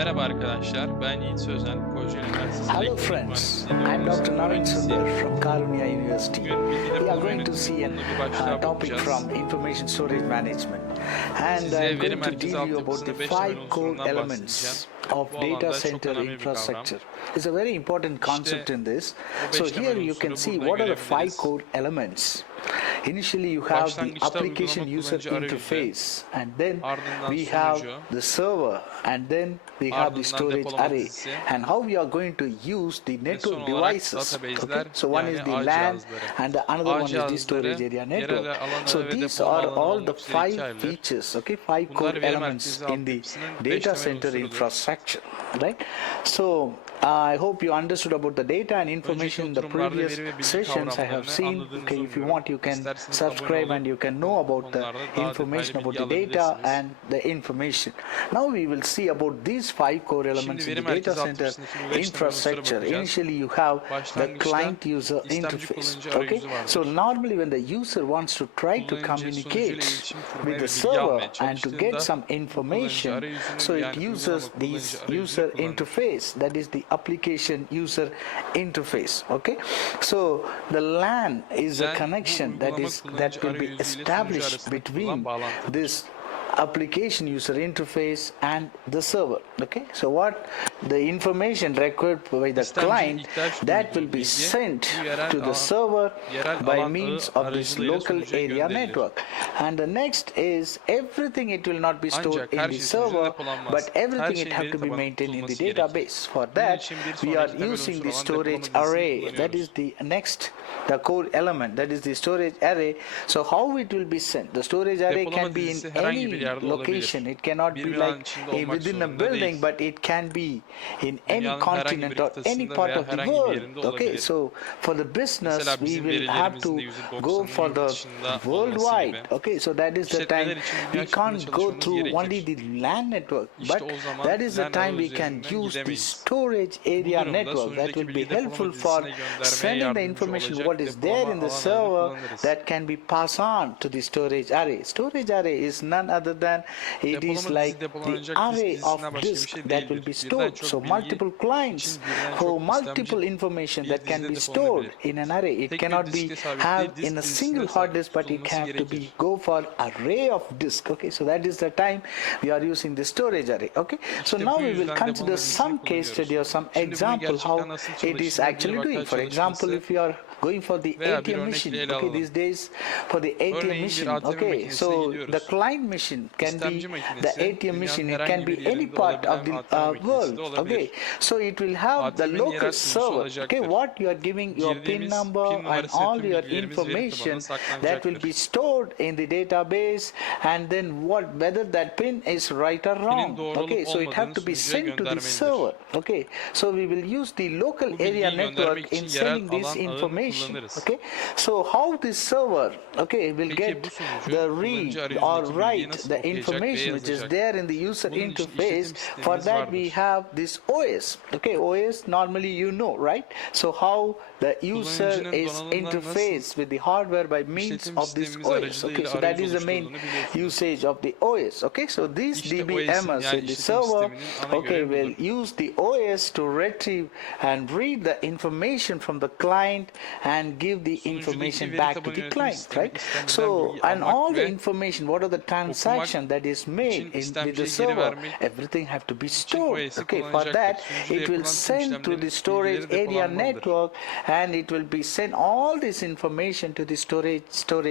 Merhaba arkadaşlar, ben Yiğit Sözen, Kocaeli Üniversitesi Hello Elektrik friends, Mühendisliği I'm Dr. Bölümü Navin öğrencisiyim. Sundar from Karunya University. Bugün bilgi We are depolama going to yönetimi see a konulu bir başlığa topic bakacağız. from information storage management, and Size I'm Veri going to merkezi deal you about the altyapısının 5 temel 5 core unsurundan elements bahsedeceğim. of Bu data alanda çok center önemli bir kavram. infrastructure. It's a very important concept İşte in this. bu So 5 temel here you can unsuru see burada what are the 5 görebiliriz. core elements. Initially you have the Başlangıçta application uygulama user kullanıcı arayüzü, interface, and then ardından we have sunucu, the server, and then we have the ardından storage depolama array, dizisi and how we are going to use the ve son network olarak devices. Okay? database'ler So one is yani the ağ LAN cihazları. and the another Ağ one is the cihazları storage area network. yerel alanı So ve these depolama are alanı all the olmak üzere ikiye 5 ayrılır. features, okay, 5 Bunlar core veri elements merkezi in the altyapısının 5 data temel center unsurudur. infrastructure, right? So I hope you understood about the data and information in the oturumlarda previous veri ve bilgi sessions I have kavramlarını seen. anladığınızı Okay, if you umuyorum. want, you can İsterseniz abone subscribe olup and you can know about the konularda daha information detaylı about bilgi the data alabilirsiniz. and the information. Now we will see about these 5 core elements Şimdi in veri the data merkezi center altyapısındaki bu 5 temel unsura infrastructure. bakacağız. Initially you have the Başlangıçta client user istemci interface. kullanıcı Okay, arayüzü vardır. so normally when the user wants to try to Kullanıcı sunucuyla communicate iletişim kurmaya with ve the bilgi server almaya and to get çalıştığında some kullanıcı information, arayüzünü so it yani uses uygulama this kullanıcı arayüzünü user kullanır. interface, that is the application user interface. Okay, so the LAN is a LAN, bu connection that uygulama will be kullanıcı arayüzü ile sunucu established arasında kurulan between bağlantıdır. this application user interface and the server. Okay, so what the information required by the İstemci client ihtiyaç that duyduğu will be bilgi, sent bu yerel to the alan- server yerel by alan means ağı of this aracılığıyla local sunucuya area gönderilir. network. And the next is everything, it will not be stored Ancak in her the şey sunucuda server, depolanmaz. but Her everything şey it have veri to be tabanında maintained in the tutulması database. For Bunun that için bir we sonraki are temel using unsur the olan storage depolama dizisini array. That kullanıyoruz. is the core element, that is the storage array. So how it will be sent? The storage array Depolama can be in dizisi herhangi any bir yerde location. olabilir. It cannot Bir be binanın like içinde olmak within a zorunda building, değil. but it can be in any Dünyanın herhangi continent bir or any kıtasında part veya of the herhangi bir world. yerinde Okay, olabilir. so for the business Mesela we bizim will have verilerimizin to de %90'ının go for yurt the dışında olması worldwide. gibi. Okay, so that is the İşletmeler time için we dünya çapında can't go çalışmamız through gerekir. only the LAN network, İşte but o zaman that is the LAN time ağı we can üzerinden use the gidemeyiz. storage Bu area durumda network. That sunucudaki will be bilgi depolama helpful for dizisine göndermeye sending the yardımcı information olacak what is there depolama in the alanlarını server kullanırız. that can be passed on to the storage array. Storage array is none other than it is Depolama like dizisi the depolanacak disk array dizisinden of başka bir disk şey that will değildir. be Birden stored. çok So bilgi multiple clients için birden for çok multiple istemci information bir that can dizide be stored depolanabilir. in an array. It Tek bir cannot be diske sabit have değil, disk in a dizisinde single hard disk, but it tutulması have to be gerekir. go for array of disk. Okay, so that is the time we are using the storage array. Okay, so İşte now bu we will yüzden consider depolama some dizisini case study or some Şimdi bunun example gerçekten how nasıl it is çalıştığına bir actually vaka doing. For example, çalışması if you are going for the veya bir ATM örnekle machine, ele okay, alalım. these days for the ATM Örneğin bir machine, ATM okay, makinesine so gidiyoruz. the client machine can be İstemci the makinesi ATM dünyanın machine. It herhangi can be bir any yerinde part of olabilen the ATM makinesi world. de olabilir. Okay, so it will have the ATM'nin local yerel sunucusu server. Okay, olacaktır. what you are giving your PIN Girdiğimiz number PIN and numarası ve all tüm your bilgilerimiz veri information tabanına that will saklanacaktır. be stored in the database, and then whether that PIN is right or wrong. doğru olup Okay, so it have olmadığını to be sunucuya sent to the göndermelidir. server. Okay, so we will use the local Bu area bilgiyi network göndermek in için yerel sending this alan ağını information. kullanırız. Okay, so how this server, okay, will Peki get bu sunucu the kullanıcı read arayüzündeki or bilgiyi write nasıl the okuyacak ve information which is yazacak? there in the user Bunun için interface. işletim For sistemimiz that we vardır. have this OS. Okay, OS normally you know, right? So how the user Kullanıcının is donanımdan interface nasıl with the hardware by means işletim of this sistemimiz OS. aracılığıyla Okay, so that arayüz is the main oluşturduğunu biliyorsunuz. usage of the OS. Okay, so these İşte DBMS OS'in yani in the işletim server, sisteminin ana okay, görevi budur. will use the OS to retrieve and read the information from the client and give the information veri back to tabanı the yönetim client, sistemi right? istemeden So bilgi and almak all the ve information, what are the transaction that is made için with the istemciye geri server, vermek everything have to be stored. OS'i Okay, for kullanacaktır. that Sunucuda it will yapılan tüm send to işlemlerin the storage bilgileri area depolanmalıdır. network, and it will be send all this information to the storage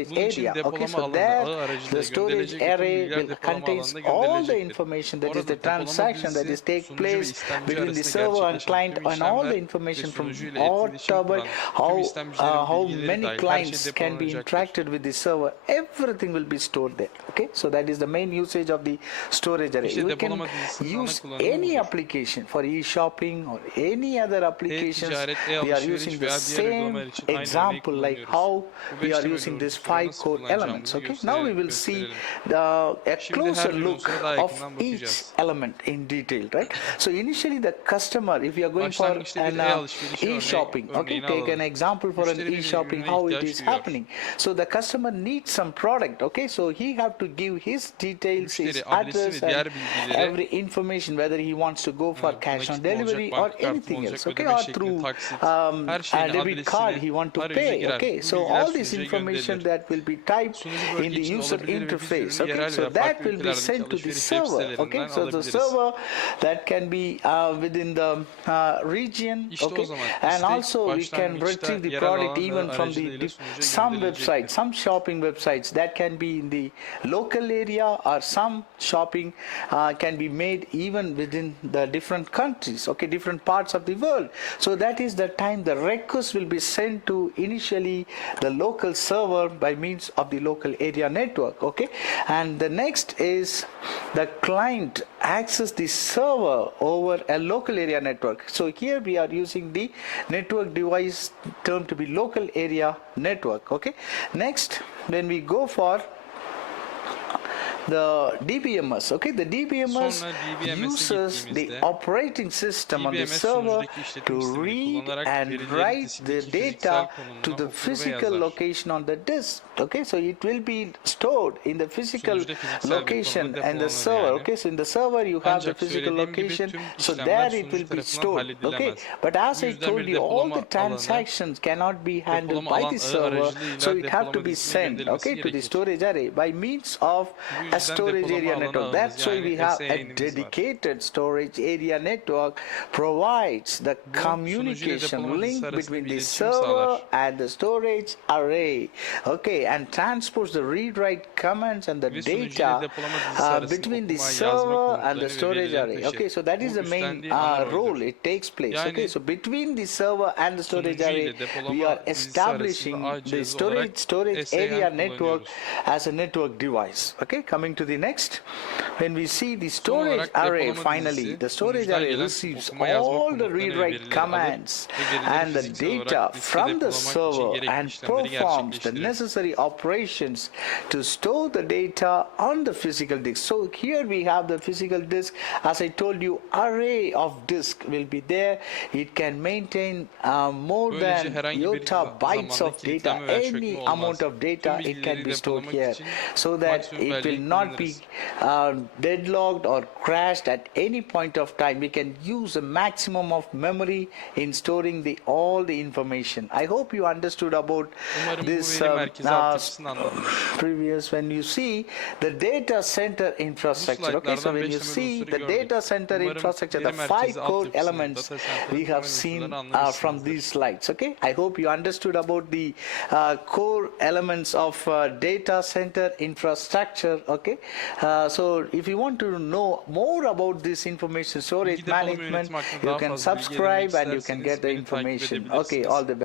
Bunun için area. Okay, depolama so alanı there ağı aracılığıyla the storage gönderilecek bütün array bilgiler will depolama contains alanına all the gönderilecektir. information that is Orada the depolama transaction that dizisi, is take sunucu ve place istemci between the arasında server and gerçekleşen client tüm and all the işlemler information ve from sunucuyla all etkileşim table, kuran tüm how istemcilerin bilgileri many dahil her şey clients can be depolanacaktır. interacted with the server, everything will be stored there. Okay, so that is the main usage of the storage array. İşte We can depolama dizisinin ana use kullanımı any budur. application for e-shopping or any other applications. E-ticaret, We are e-alışveriş using veya the diğer same uygulamalar için aynı örneği example like kullanıyoruz. how Bu we beş are temel using these unsuru 5 nasıl core elements. kullanacağımızı Okay, now we will see a Şimdi closer her bir look unsura daha of yakından each bakacağız. element in detail, right? So initially the customer, if you are going for Başlangıçta bir an e-alışveriş e-shopping, okay, örneğini take an alalım. example for an Müşteri bir e-shopping, ürüne how it ihtiyaç is duyuyor. happening. So the customer needs some product, okay, so he have to give his his details, his Müşteri adresi address, ve diğer and bilgileri, every information, whether he wants to go for cash on nakit mi olacak, delivery or banka kartı mı anything olacak, else, okay, ödeme or şekli, through taksit, her a şeyin debit card he adresini want to arayüze pay. girer. Okay, Bu so bilgiler all this sunucuya information gönderilir. that will be typed Sunucu in bölge the içinde user olabilir ve biz interface. ürünü Okay, yerel so veya that farklı will be ülkelerdeki sent to the alışveriş web server. Okay, sitelerinden so the alabiliriz. server that can be within the region. İşte o Okay, zaman and istek also we can başlangıçta retrieve the yerel product alan even from aracılığıyla the sunucuya some gönderilecektir. websites, some shopping websites that can be in the local area, or some shopping can be made even within the different countries, okay, different parts of the world. So that is the time the request will be sent to initially the local server by means of the local area network. Okay, and the next is the client access the server over a local area network. So here we are using the network device term to be local area network. Okay, next when we go for the DBMS, okay, the DBMS Sonra DBMS'e uses the gittiğimizde operating system on the DBMS server sunucudaki işletim to sistemini read kullanarak and verileri write the diskteki data fiziksel to konumuna the okur ve physical yazar. location on the disk. Okay, so it will be stored in the physical Sunucuda fiziksel bir location konumda and the depolanır server. yani. Okay, so in the server you have the Ancak physical söylediğim gibi location, tüm so işlemler there it sunucu will be tarafından stored. Okay, halledilemez. but as Bu I yüzden told bir you, all the depolama alanı transactions cannot be handled depolama by alan the ağı server, aracılığıyla so it have to depolama be diskine sent, gönderilmesi okay, to the gerekir. storage array by means of Bu a yüzden storage depolama area alanı network. ağımız That's why we yani have a SAN'imiz var. dedicated storage area network provides the Bu sunucu ile communication depolama dizisi link arasında between bir the iletişim server sağlar. and the storage array. Okay, and transports the read write commands and the Ve sunucu ile data depolama dizisi arasında between the okuma, yazma server and the komutlarını ve storage verileri array. taşır. Okay, so that is Bu the main üstlendiği ana roldür. role it takes place. Yani Okay, so between the server and the storage sunucu array, ile depolama we are dizisi arasında establishing ağ the cihazı olarak storage area SAN network kullanıyoruz. as a network device. Okay, coming to the next, when we see the Son storage olarak array, depolama finally dizisi, the storage sunucudan array gelen receives okuma, yazma all the komutlarını read ve write verileri alır commands ve verileri and the fiziksel olarak data diskte from the depolamak için server gerekli and işlemleri performs the gerçekleştirir. necessary operations to store the data on the physical disk. So here we have the physical disk. As I told you, array of disk will be there. It can maintain more Böylece than herhangi bir yotta bytes zamanda of data. kilitlenme veya çökme Any olmaz. amount of data Tüm it can bilgileri be stored depolamak here, için so that maksimum it will belleği not be kullanırız. deadlocked or crashed at any point of time. We can use a maximum of memory in storing all the information. I hope you understood about Umarım bu this veri merkezi altyapısını anladınız. previous. When you see the data center infrastructure, okay, so when you see the data center infrastructure, the 5 core elements we have seen from these slides. Okay, I hope you understood about the core elements of data center infrastructure. Okay, so if you want to know more about this information storage Bilgi depolama management, yönetimi hakkında you daha can fazla bilgi edinmek subscribe and you can isterseniz get the beni takip information. edebilirsiniz. Okay, all the best.